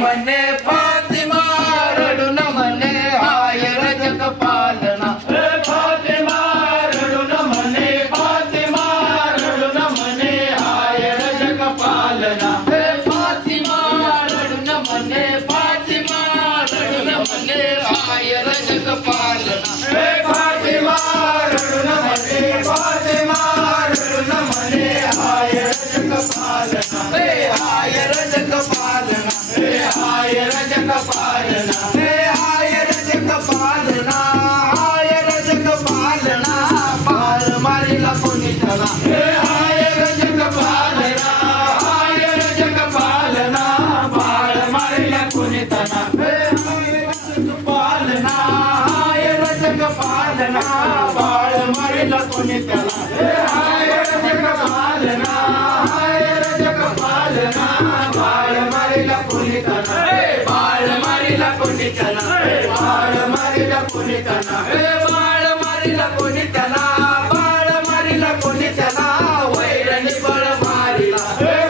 म्हणे फातिमा रडून म्हणे हाय रजक पालना फातिमा रडून म्हणे फातिमा रडून म्हणे हाय रजक पालना फातिमा रडून म्हणे फातिमा रडून म्हणे हाय रजक पालना फातिमा रडून म्हणे फातिमा रडून म्हणे हाय रजक पालना हाय रजक पालना हाय रजक पालना हाय रजक पालना हाय रजक पालना बाळ मारीला कोणी त्याला हाय रजक पालना हाय रजक पालना बाळ मारीला कोणी त्याला पालना हाय रजक पालना बाळ मारीला कोणी त्याला हाय रजक पालना हाय रजक पालना बाळ मारीला कोणी त्याला बाळ मारीला कोणी त्याला बाळ मारीला कोणी त्याला बाळ मारीला कोणी त्याला बाळ मारीला कोणी त्याला वैरणी बळ मारीला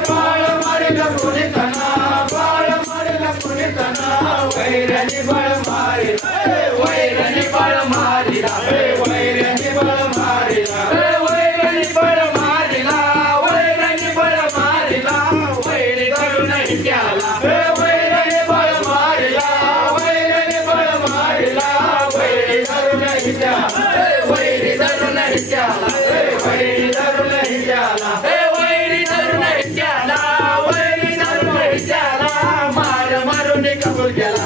बाळ मारीला कोणी त्याला बाळ मारीला कोणी त्याला वैरणी बळ मारीला वैरणी बळ मारीला वैरणी बळ मारीला वैरणी बळ मारीला वैरणी बळ मारीला वैरी करून त्याला वैरणी बळ मारीला वैरणी बळ मारीला वैरी करून त्याला वैरी धरून त्याला वैरी धरून त्याला वैरी धरून त्याला वैरी धरून त्याला मार मारून कबूल केला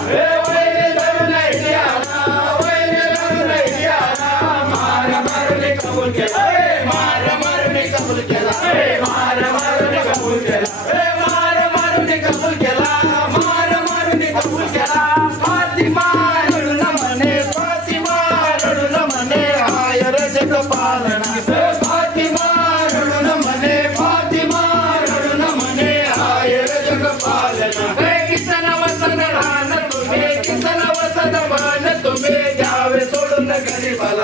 वैरी धरून त्याला वैरी धरून त्याला मार मारून कबूल केला मार मारून कबूल केला मार मारून कबूल केला मार मारून कबूल केला मार मारून कबूल केला फातिमा रडून म्हणे फातिमा रडून म्हणे हाय रजक पालना फातिमा रडून म्हणे फातिमा रडून म्हणे हाय रजक पालना किसन वसन रान तुम्ही किसन वसन मान तुम्ही द्यावे सोडून गरीबाला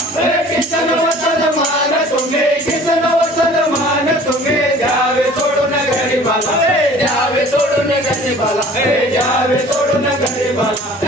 किसन वसन मान तुम्ही किसन वसन मान तुम्ही द्यावे सोडून गरीबाला द्यावे सोडून गरीबाला द्यावे सोडून गरीबाला